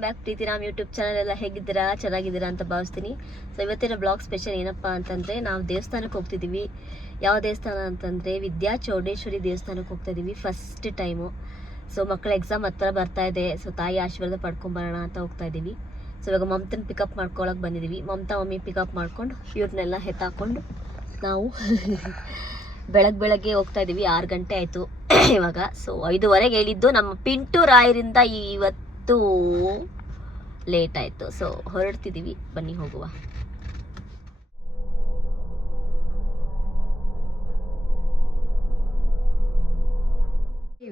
Welcome back Preethiram YouTube channel. ಎಲ್ಲ ಹೇಗಿದ್ದೀರಾ? ಚೆನ್ನಾಗಿದ್ದೀರಾ ಅಂತ ಭಾವಿಸ್ತೀನಿ. ಸೊ ಇವತ್ತಿನ ಬ್ಲಾಗ್ ಸ್ಪೆಷಲ್ ಏನಪ್ಪ ಅಂತಂದರೆ, ನಾವು ದೇವಸ್ಥಾನಕ್ಕೆ ಹೋಗ್ತಿದ್ದೀವಿ. ಯಾವ ದೇವಸ್ಥಾನ ಅಂತಂದರೆ ವಿದ್ಯಾ ಚೌಡೇಶ್ವರಿ ದೇವಸ್ಥಾನಕ್ಕೆ ಹೋಗ್ತಾ ಇದ್ದೀವಿ ಫಸ್ಟ್ ಟೈಮು. ಸೊ ಮಕ್ಕಳ ಎಕ್ಸಾಮ್ ಹತ್ರ ಬರ್ತಾ ಇದೆ. ಸೊ ತಾಯಿ ಆಶೀರ್ವಾದ ಪಡ್ಕೊಂಬರೋಣ ಅಂತ ಹೋಗ್ತಾ ಇದ್ದೀವಿ. ಸೊ ಇವಾಗ ಮಮತನ ಪಿಕಪ್ ಮಾಡ್ಕೊಳಕ್ಕೆ ಬಂದಿದ್ದೀವಿ. ಮಮತಾ ಮಮ್ಮಿ ಪಿಕಪ್ ಮಾಡ್ಕೊಂಡು ಇವ್ರನ್ನೆಲ್ಲ ಎತ್ತಾಕೊಂಡು ನಾವು ಬೆಳಗ್ಗೆ ಹೋಗ್ತಾ ಇದ್ದೀವಿ. 6 ಗಂಟೆ ಆಯಿತು ಇವಾಗ. ಸೊ 5:15 ಹೇಳಿದ್ದು. ನಮ್ಮ ಪಿಂಟು ರಾಯರಿಂದ ಇವತ್ತು ಲೇಟ್ ಆಯಿತು. ಸೊ ಹೊರಡ್ತಿದ್ದೀವಿ, ಬನ್ನಿ ಹೋಗುವ.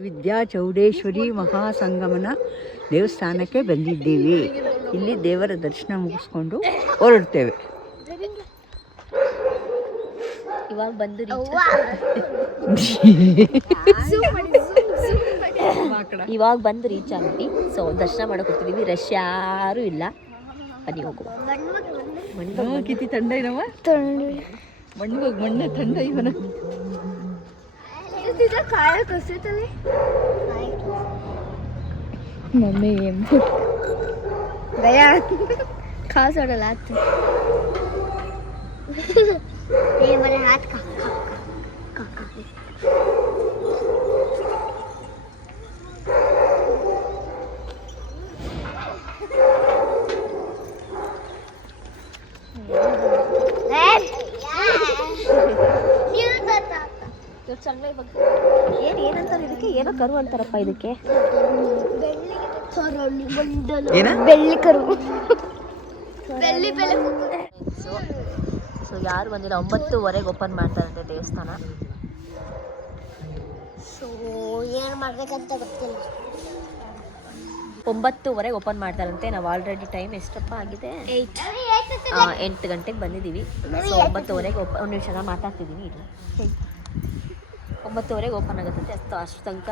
ವಿದ್ಯಾ ಚೌಡೇಶ್ವರಿ ಮಹಾಸಂಗಮನ ದೇವಸ್ಥಾನಕ್ಕೆ ಬಂದಿದ್ದೀವಿ. ಇಲ್ಲಿ ದೇವರ ದರ್ಶನ ಮುಗಿಸ್ಕೊಂಡು ಹೊರಡ್ತೇವೆ. ಇವಾಗ ಬಂದು ರೀಚ್ ಆದ್ವಿ. ಸೊ ದರ್ಶನ ಮಾಡಕ್ ಹೋಗ್ತಿದೀವಿ. ರಶ್ ಯಾರು ಇಲ್ಲ, ಬನ್ನಿ ಹೋಗುವ. ಕಿತಿ ತಂಡ ಏನವ ಮಣ್ಣೆ ತಂಡ ಇವನ मम्मी गया खा सोडा लात ये मेरे हाथ का ಏನಂತಾರೆ ಇದಕ್ಕೆ? ಏನೋ ಕರು ಅಂತಾರಪ್ಪ ಇದಕ್ಕೆ. ಬೆಳ್ಳಿ ಕರು. ಸೊ ಯಾರು ಬಂದಿಲ್ಲ. 9:15 ಓಪನ್ ಮಾಡ್ತಾರಂತೆ ದೇವಸ್ಥಾನ. ಸೊ ಏನು ಮಾಡ್ಬೇಕಂತ ಗೊತ್ತಿಲ್ಲ. 9:15 ಓಪನ್ ಮಾಡ್ತಾರಂತೆ. ನಾವು ಆಲ್ರೆಡಿ ಟೈಮ್ ಎಷ್ಟಪ್ಪ ಆಗಿದೆ? 8 ಗಂಟೆಗೆ ಬಂದಿದ್ದೀವಿ. ಸೊ 9:15 ಒಂದು ನಿಮಿಷ ನಾನು ಮಾತಾಡ್ತಿದ್ದೀನಿ. ಇಲ್ಲಿ 9:15 ಓಪನ್ ಆಗುತ್ತಂತೆ. ಅಷ್ಟು ತನಕ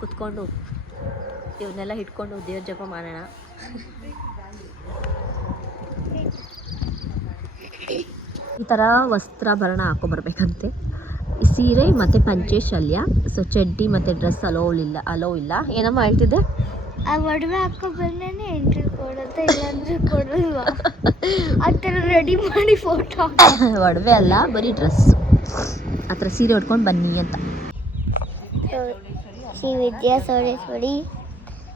ಕುತ್ಕೊಂಡು ಇವನ್ನೆಲ್ಲ ಇಟ್ಕೊಂಡು ದೇವ್ರ ಜಪ ಮಾಡೋಣ. ಈ ಥರ ವಸ್ತ್ರಾಭರಣ ಹಾಕೊಂಬರ್ಬೇಕಂತೆ. ಸೀರೆ ಮತ್ತು ಪಂಚೆ ಶಲ್ಯ. ಸೊ ಚಡ್ಡಿ ಮತ್ತು ಡ್ರೆಸ್ ಅಲೋ ಇಲ್ಲ. ಏನಮ್ಮ ಹೇಳ್ತಿದ್ದೆ? ಆ ಒಡವೆ ಹಾಕೋ ಬಂದೇನೆ ಎಂಟ್ರಿ ಕೊಡುತ್ತೆ, ಇಲ್ಲಾಂದ್ರೆ ಕೊಡಲ್ವಾ? ಆ ಥರ ರೆಡಿ ಮಾಡಿ ಫೋಟೋ. ಒಡವೆ ಅಲ್ಲ, ಬರೀ ಡ್ರೆಸ್. ಆ ಥರ ಸೀರೆ ಉಟ್ಕೊಂಡು ಬನ್ನಿ ಅಂತ. ಶ್ರೀ ವಿದ್ಯಾ ಚೌಡೇಶ್ವರಿ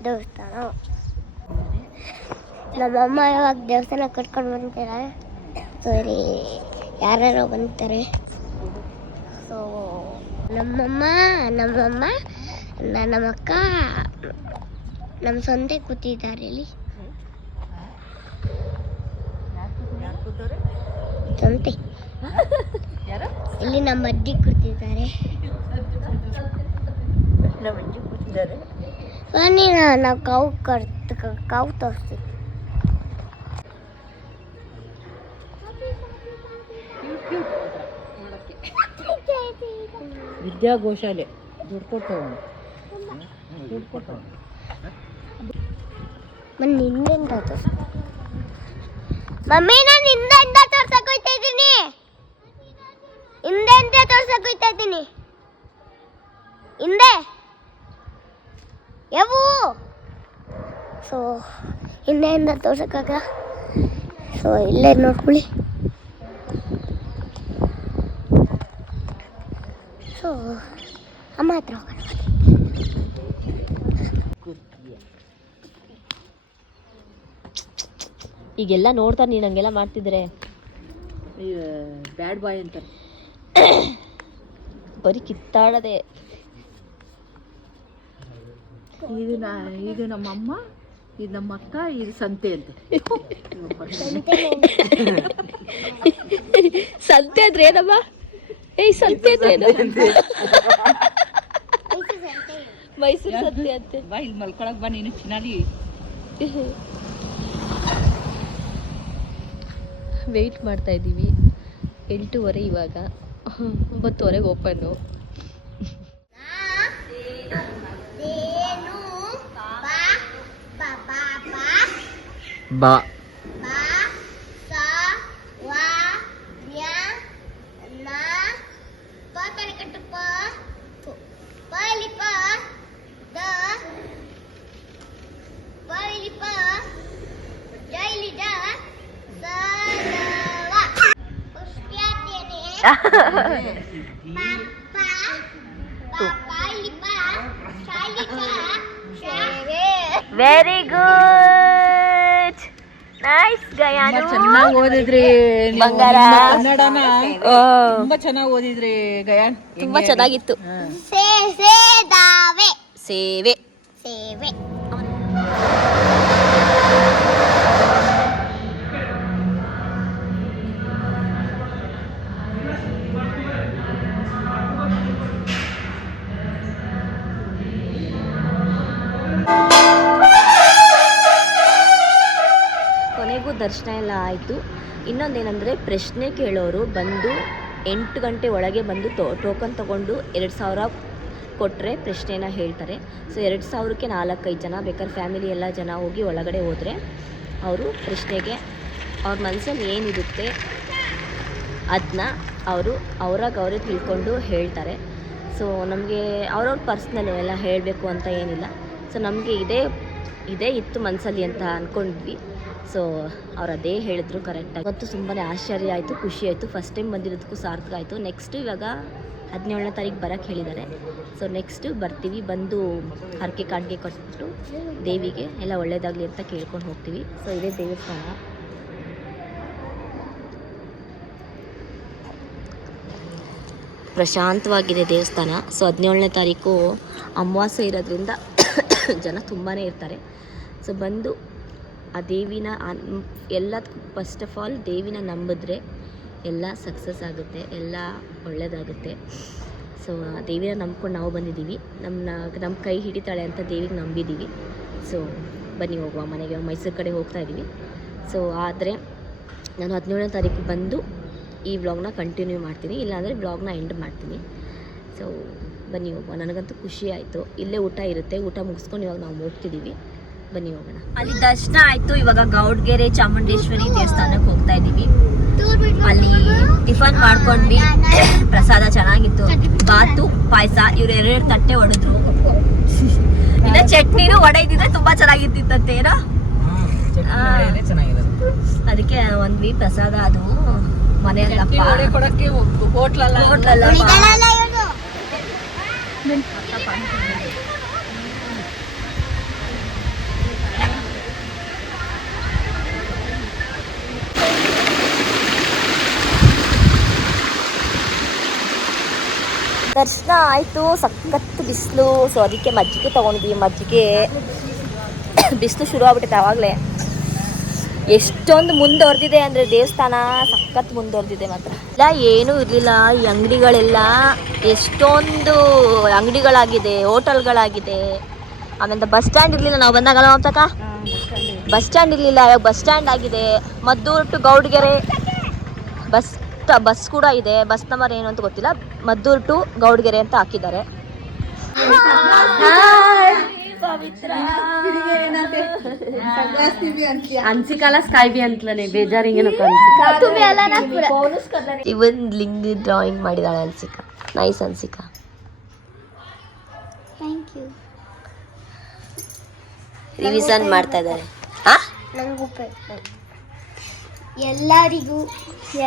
ದೇವಸ್ಥಾನ. ನಮ್ಮಮ್ಮ ಯಾವಾಗ ದೇವಸ್ಥಾನ ಕಟ್ಕೊಂಡು ಬಂತಾರೆ. ಸರಿ, ಯಾರ್ಯಾರೋ ಬಂತಾರೆ. ಸೊ ನಮ್ಮಮ್ಮ ನಮ್ಮಕ್ಕ ನಮ್ಮ ಸ್ವಂತ ಕೂತಿದ್ದಾರೆ ಇಲ್ಲಿ. ಸ್ವಂತೆ ಇಲ್ಲಿ ನಮ್ಮ ಅಜ್ಜಿ ಕೂತಿದ್ದಾರೆ. ಬನ್ನಿ, ನಾವು ಕಾವು ತೋರಿಸ್ತೀವಿ. ವಿದ್ಯಾ ಗೋಶಾಲೆ ದುಡ್ಡು ಕೊಟ್ಟು ಹಿಂದಿಂದ ಮಮ್ಮಿ, ನಾನು ಹಿಂದಿಂದ ತೋರ್ಸಕ್ ಹೋಗ್ತಾ ಇದ್ದೀನಿ. ಹಿಂದೆ ತೋರ್ಸಕ್ ಹೋಗ್ತಾ ಇದ್ದೀನಿ. ಹಿಂದೆ ಯಾವು? ಸೊ ಹಿಂದೆಯಿಂದ ತೋರ್ಸಕ್ಕಾಗ. ಸೊ ಇಲ್ಲೇ ನೋಡ್ಕೊಳ್ಳಿ. ಸೊ ಅಮ್ಮ ಹತ್ರ ಹೋಗೋಣ. ಈಗೆಲ್ಲ ನೋಡ್ತಾರೆ, ನೀನು ಹಂಗೆಲ್ಲ ಮಾಡ್ತಿದ್ರೆ ಬ್ಯಾಡ್ ಬಾಯ್ ಅಂತಾರೆ. ಬರೀ ಕಿತ್ತಾಡದೆ. ಇದು ನಮ್ಮಮ್ಮ, ಇದು ನಮ್ಮ ಅಕ್ಕ, ಇದು ಸಂತೆ ಅಂತ. ಸಂತೆ ಅಂದ್ರೆ ಏನಮ್ಮ? ಸಂತೆ ಅಂದ್ರೆ ಏನು? ಮೈಸೂರು ಸಂತೆ ಅಂತೆ. ಬಾ ಇಲ್ಲಿ ಮಲ್ಕೊಳಕ್ ಬಾ ನೀನು ಚಿನ್ನಾಡಿ. ವೆಯ್ಟ್ ಮಾಡ್ತಾ ಇದ್ದೀವಿ. 8:15 ಇವಾಗ. 9:15 ಓಪನ್ನು. ಬಾ Bye. ವೆರಿ ಗುಡ್, ನೈಸ್ ಗಯಾನು. ಚೆನ್ನಾಗಿ ಓದಿದ್ರಿ ನೀವು. ಬಂಗಾರ. ನಿಮ್ಮ ಕನ್ನಡನ ಓ, ತುಂಬಾ ಚೆನ್ನಾಗಿ ಓದಿದ್ರಿ ಗಯಾನ್. ತುಂಬಾ ಚೆನ್ನಾಗಿತ್ತು. ಸೇವೆ ಸೇವೆ ಕೊನೆಗೂ ದರ್ಶನ ಎಲ್ಲ ಆಯಿತು. ಇನ್ನೊಂದೇನೆಂದರೆ ಪ್ರಶ್ನೆ ಕೇಳೋರು ಬಂದು 8 ಗಂಟೆ ಒಳಗೆ ಬಂದು ಟೋಕನ್ ತೊಗೊಂಡು 2000 ಕೊಟ್ಟರೆ ಪ್ರಶ್ನೆನ ಹೇಳ್ತಾರೆ. ಸೊ 2000ಕ್ಕೆ 4-5 ಜನ, ಬೇಕಾದ್ರೆ ಫ್ಯಾಮಿಲಿ ಎಲ್ಲ ಜನ ಹೋಗಿ ಒಳಗಡೆ ಹೋದರೆ ಅವರು ಪ್ರಶ್ನೆಗೆ ಅವ್ರ ಮನಸ್ಸಲ್ಲಿ ಏನಿರುತ್ತೆ ಅದನ್ನ ಅವರು ಅವರೇ ತಿಳ್ಕೊಂಡು ಹೇಳ್ತಾರೆ. ಸೊ ನಮಗೆ ಅವ್ರವ್ರ ಪರ್ಸ್ನಲ್ಲು ಎಲ್ಲ ಹೇಳಬೇಕು ಅಂತ ಏನಿಲ್ಲ. ಸೊ ನಮಗೆ ಇದೇ ಇತ್ತು ಮನಸ್ಸಲ್ಲಿ ಅಂತ ಅಂದ್ಕೊಂಡ್ವಿ. ಸೊ ಅವ್ರು ಅದೇ ಹೇಳಿದ್ರು ಕರೆಕ್ಟಾಗಿ. ಮತ್ತು ತುಂಬಾ ಆಶ್ಚರ್ಯ ಆಯಿತು, ಖುಷಿ ಆಯಿತು. ಫಸ್ಟ್ ಟೈಮ್ ಬಂದಿರೋದಕ್ಕೂ ಸಾರ್ಥಕ ಆಯಿತು. ನೆಕ್ಸ್ಟು ಇವಾಗ 17ನೇ ತಾರೀಕು ಬರೋಕ್ಕೆ ಹೇಳಿದ್ದಾರೆ. ಸೊ ನೆಕ್ಸ್ಟು ಬರ್ತೀವಿ, ಬಂದು ಹರಕೆ ಕಾಣಿಕೆ ಕೊಟ್ಬಿಟ್ಟು ದೇವಿಗೆ ಎಲ್ಲ ಒಳ್ಳೇದಾಗಲಿ ಅಂತ ಕೇಳ್ಕೊಂಡು ಹೋಗ್ತೀವಿ. ಸೊ ಇದೇ ದೇವಸ್ಥಾನ. ಪ್ರಶಾಂತವಾಗಿದೆ ದೇವಸ್ಥಾನ. ಸೊ 17ನೇ ತಾರೀಕು ಅಮಾವಾಸ್ಯೆ ಇರೋದ್ರಿಂದ ಜನ ತುಂಬಾ ಇರ್ತಾರೆ. ಸೊ ಬಂದು ಆ ದೇವಿನ ಎಲ್ಲದಕ್ಕೂ ಫಸ್ಟ್ ಆಫ್ ಆಲ್ ದೇವಿನ ನಂಬಿದ್ರೆ ಎಲ್ಲ ಸಕ್ಸಸ್ ಆಗುತ್ತೆ, ಎಲ್ಲ ಒಳ್ಳೆಯದಾಗುತ್ತೆ. ಸೊ ಆ ದೇವಿನ ನಂಬ್ಕೊಂಡು ನಾವು ಬಂದಿದ್ದೀವಿ. ನಮ್ಮ ಕೈ ಹಿಡಿತಾಳೆ ಅಂತ ದೇವಿಗೆ ನಂಬಿದ್ದೀವಿ. ಸೊ ಬನ್ನಿ ಹೋಗುವ ಮನೆಗೆ. ಮೈಸೂರು ಕಡೆ ಹೋಗ್ತಾ ಇದ್ದೀವಿ. ಸೊ ಆದರೆ ನಾನು 17ನೇ ತಾರೀಕು ಬಂದು ಈ ವ್ಲಾಗ್ನ ಕಂಟಿನ್ಯೂ ಮಾಡ್ತೀನಿ, ಇಲ್ಲಾಂದರೆ ವ್ಲಾಗ್ನ ಎಂಡ್ ಮಾಡ್ತೀನಿ. ಸೊ ಬನ್ನಿ ಹೋಗುವ. ನನಗಂತೂ ಖುಷಿ ಆಯಿತು. ಇಲ್ಲೇ ಊಟ ಇರುತ್ತೆ, ಊಟ ಮುಗಿಸ್ಕೊಂಡು ಇವಾಗ ನಾವು ಹೋಗ್ತಿದ್ದೀವಿ. ಬನ್ನಿ ಹೋಗೋಣ. ಅಲ್ಲಿ ದರ್ಶನ ಆಯಿತು. ಇವಾಗ ಗೌಡ್ಗೆರೆ ಚಾಮುಂಡೇಶ್ವರಿ ದೇವಸ್ಥಾನಕ್ಕೆ ಹೋಗ್ತಾ ಇದ್ದೀವಿ. ಅಲ್ಲಿ ಟಿಫನ್ ಮಾಡ್ಕೊಂಡ್ವಿ. ಪ್ರಸಾದ ಚೆನ್ನಾಗಿತ್ತು, ಬಾತು ಪಾಯಸ. ಇವ್ರು 2 ತಟ್ಟೆ ಹೊಡೆದ್ರು. ಇನ್ನ ಚಟ್ನಿನೂ ಹೊಡೆದಿದ್ರೆ ತುಂಬಾ ಚೆನ್ನಾಗಿರ್ತಿತ್ತಂತೆ ಏನೋ. ಅದಕ್ಕೆ ಒಂದ್ವಿ ಪ್ರಸಾದ. ಅದು ಮನೆಯಲ್ಲಪ್ಪ ಕೊಡಕ್ಕೆ ಹೋಟ್ಲಲ್ಲ. ದರ್ಶನ ಆಯಿತು. ಸಖತ್ತು ಬಿಸಿಲು. ಸೊ ಅದಕ್ಕೆ ಮಜ್ಜಿಗೆ ತೊಗೊಂಡ್ವಿ. ಮಜ್ಜಿಗೆ ಬಿಸಿಲು ಶುರು ಆಗ್ಬಿಟ್ಟೈತೆ ಆವಾಗಲೇ. ಎಷ್ಟೊಂದು ಮುಂದುವರೆದಿದೆ ಅಂದರೆ ದೇವಸ್ಥಾನ ಸಖತ್ತು ಮುಂದುವರೆದಿದೆ ಮಾತ್ರ. ಇಲ್ಲ ಏನೂ ಇರಲಿಲ್ಲ. ಈ ಅಂಗಡಿಗಳೆಲ್ಲ ಎಷ್ಟೊಂದು ಅಂಗಡಿಗಳಾಗಿದೆ, ಹೋಟೆಲ್ಗಳಾಗಿದೆ. ಆಮೇಲೆ ಬಸ್ ಸ್ಟ್ಯಾಂಡ್ ಇರಲಿಲ್ಲ ನಾವು ಬಂದಾಗಲ್ಲ ಅಂತಕ. ಬಸ್ ಸ್ಟ್ಯಾಂಡ್ ಇರಲಿಲ್ಲ, ಇವಾಗ ಬಸ್ ಸ್ಟ್ಯಾಂಡ್ ಆಗಿದೆ. ಮದ್ದೂರು ಟು ಗೌಡ್ಗೆರೆ ಬಸ್ ಕೂಡ ಇದೆ. ಬಸ್ ನಂಬರ್ ಏನು ಅಂತ ಗೊತ್ತಿಲ್ಲ. ಮದ್ದೂರು ಟು ಗೌಡ್ಗೆರೆ ಅಂತ ಹಾಕಿದ್ದಾರೆ. ಅನ್ಸಿಕಾಲ ಸ್ಕೈಬಿ ಅಂತಲೇ ಬೇಜಾರಿಂಗೇನು ಇವನ್ ಲಿಂಗ್ ಡ್ರಾಯಿಂಗ್ ಮಾಡಿದಾಳೆ ಅನ್ಸಿಕಾ. ನೈಸ್ ಅನ್ಸಿಕಾ. Thank you. ರಿವಿಷನ್ ಮಾಡ್ತಾ ಇದ್ದಾರೆ. ನನಗೂ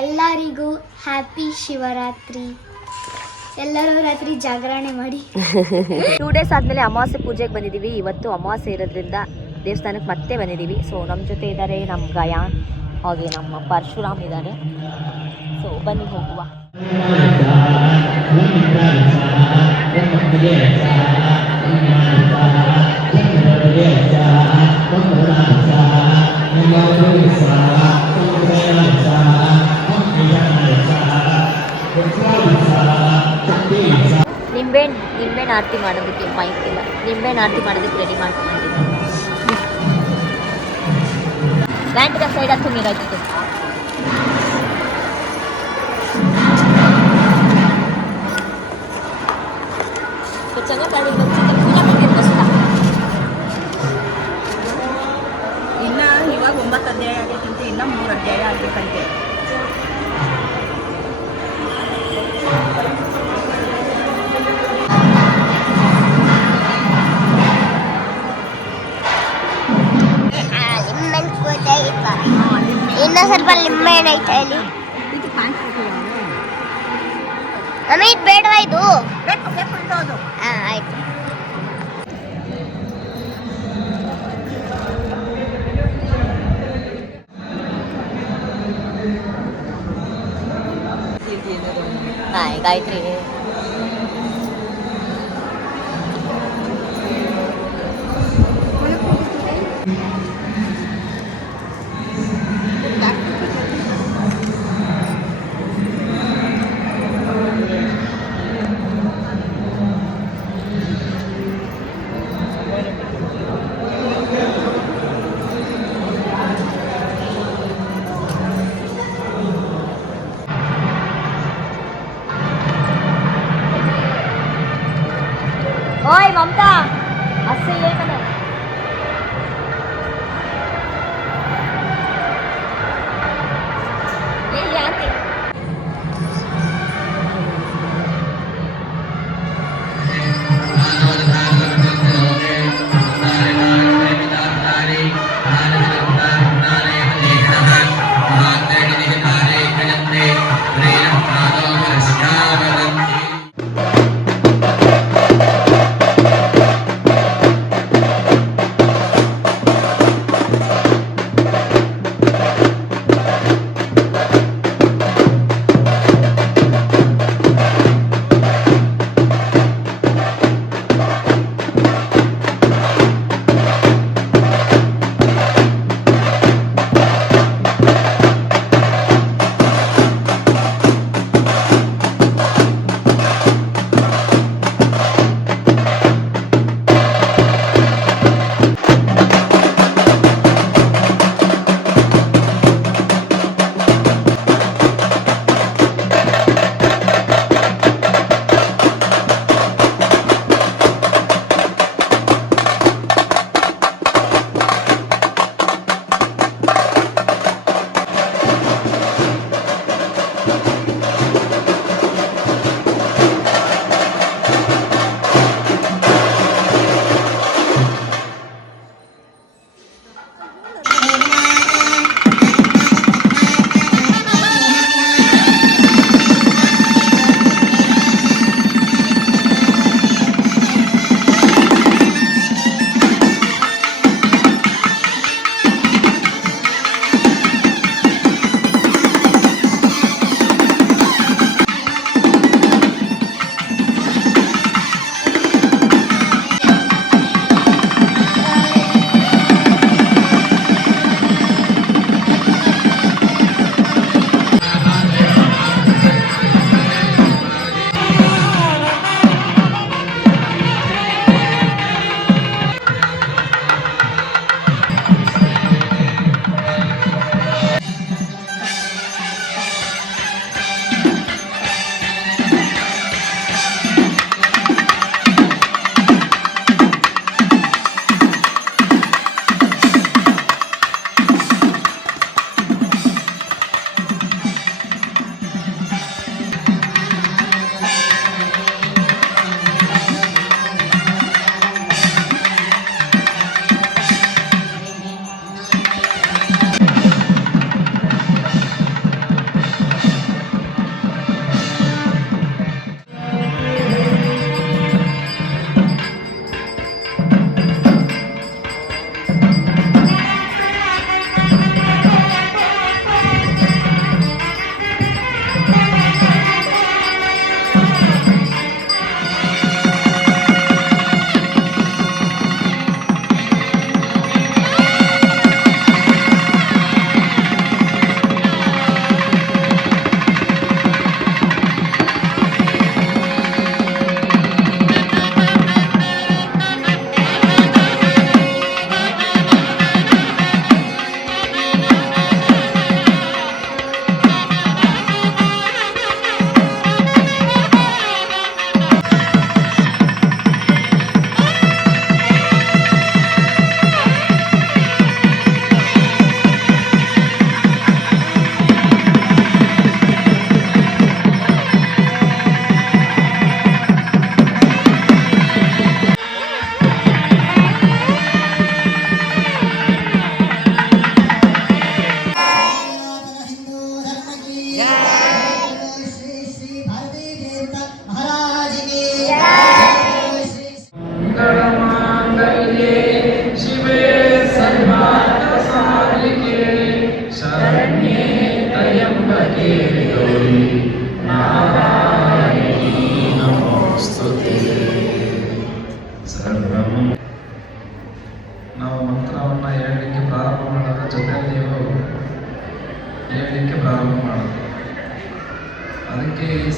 ಎಲ್ಲರಿಗೂ ಹ್ಯಾಪಿ ಶಿವರಾತ್ರಿ. ಎಲ್ಲರೂ ರಾತ್ರಿ ಜಾಗರಣೆ ಮಾಡಿ. 2 ಡೇಸ್ ಆದಮೇಲೆ ಅಮಾವಾಸ್ಯೆ ಪೂಜೆಗೆ ಬಂದಿದ್ದೀವಿ. ಇವತ್ತು ಅಮಾವಾಸ್ಯೆ ಇರೋದ್ರಿಂದ ದೇವಸ್ಥಾನಕ್ಕೆ ಮತ್ತೆ ಬಂದಿದ್ದೀವಿ. ಸೊ ನಮ್ಮ ಜೊತೆ ಇದ್ದಾರೆ ನಮ್ಮ ಗಯಾನ್, ಹಾಗೆ ನಮ್ಮ ಪರಶುರಾಮ್ ಇದ್ದಾರೆ. ಸೊ ಬನ್ನಿ ಹೋಗುವ. ನಿಂಬೆಹಣ್ಣು ಆರತಿ ಮಾಡೋದಕ್ಕೆ ಮೈಕ್ ಇಲ್ಲ. ನಿಂಬೆಹಣ್ಣು ಆರತಿ ಮಾಡೋದಕ್ಕೆ ರೆಡಿ ಮಾಡ್ಕೊಂಡಿದ್ದೀನಿ. ಬ್ಯಾಂಕ್ನ ಸೈಡ್ ಹತ್ತು ನೀರಾಯ್ತು. ಇನ್ನು ಇವಾಗ 9 ಅಧ್ಯಾಯ ಆಗೈತಂತೆ, ಇನ್ನು 3 ಅಧ್ಯಾಯ ಆಗಬೇಕಂತೆ. ಇನ್ನ ಸ್ವಲ್ಪ ಲಿಂಬೆ ಹಣ್ಣು ಐತೆ ಅಲ್ಲಿ. ಮಮ್ಮಿ ಇದು ಬೇಡವಾ ಇದು ಬೇಕು ಬೇಕು ಇಡೋದು. ಹಾಂ ಆಯ್ತು. ಹಾಯ್ ಗಾಯತ್ರಿ. ओए ममता असं ये का नाही. ये आते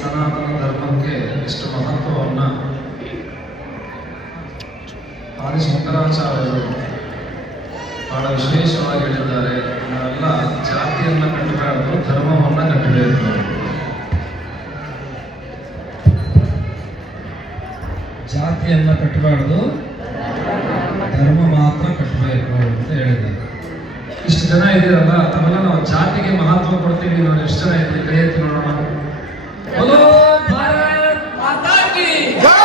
ಸನಾತನ ಧರ್ಮಕ್ಕೆ ಎಷ್ಟು ಮಹತ್ವವನ್ನು ಆದಿಶಂಕರಾಚಾರ್ಯರು ಬಹಳ ವಿಶೇಷವಾಗಿ ಹೇಳಿದ್ದಾರೆ. ನಾವೆಲ್ಲ ಜಾತಿಯನ್ನು ಕಟ್ಟಬಾರದು, ಧರ್ಮವನ್ನು ಕಟ್ಟಬೇಕು. ಜಾತಿಯನ್ನು ಕಟ್ಟಬಾರದು, ಧರ್ಮ ಮಾತ್ರ ಕಟ್ಟಬೇಕು ಅಂತ ಹೇಳಿದ್ದಾರೆ. ಇಷ್ಟು ಜನ ಇದ್ದೀರಲ್ಲ, ನಾವೆಲ್ಲ ನಾವು ಜಾತಿಗೆ ಮಹತ್ವ ಕೊಡ್ತೀವಿ. ನಾವು ಎಷ್ಟು ಜನ ಇದ್ದೀವಿ ಕೈ ಎತ್ತಿ ನೋಡೋಣ. बोलो भारत माता की जय।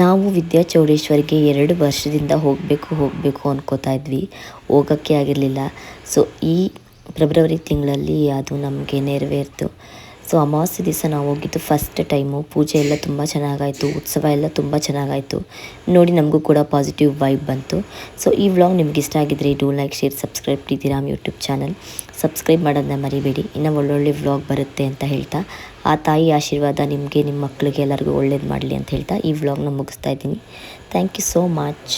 ನಾವು ವಿದ್ಯಾಚೌಡೇಶ್ವರಿಗೆ 2 ವರ್ಷದಿಂದ ಹೋಗಬೇಕು ಅನ್ಕೋತಾ ಇದ್ವಿ, ಹೋಗೋಕ್ಕೆ ಆಗಿರಲಿಲ್ಲ. ಸೊ ಈ ಫೆಬ್ರವರಿ ತಿಂಗಳಲ್ಲಿ ಅದು ನಮಗೆ ನೆರವೇರಿತು. ಸೊ ಅಮಾವಾಸ್ಯೆ ದಿವಸ ನಾವು ಹೋಗಿದ್ದು ಫಸ್ಟ್ ಟೈಮು. ಪೂಜೆ ಎಲ್ಲ ತುಂಬ ಚೆನ್ನಾಗಾಯಿತು, ಉತ್ಸವ ಎಲ್ಲ ತುಂಬ ಚೆನ್ನಾಗಾಯಿತು. ನೋಡಿ ನಮಗೂ ಕೂಡ ಪಾಸಿಟಿವ್ ವೈಬ್ ಬಂತು. ಸೊ ಈ ವ್ಲಾಗ್ ನಿಮ್ಗೆ ಇಷ್ಟ ಆಗಿದ್ರೆ do like, share, subscribe Preethiram YouTube channel. Subscribe ಮಾಡೋದನ್ನ ಮರಿಬೇಡಿ. ಇನ್ನೂ ಒಳ್ಳೊಳ್ಳೆ ವ್ಲಾಗ್ ಬರುತ್ತೆ ಅಂತ ಹೇಳ್ತಾ, ಆ ತಾಯಿ ಆಶೀರ್ವಾದ ನಿಮಗೆ, ನಿಮ್ಮ ಮಕ್ಕಳಿಗೆ ಎಲ್ಲರಿಗೂ ಒಳ್ಳೇದು ಮಾಡಲಿ ಅಂತ ಹೇಳ್ತಾ ಈ ವ್ಲಾಗ್ನ ಮುಗಿಸ್ತಾ ಇದ್ದೀನಿ. Thank you so much.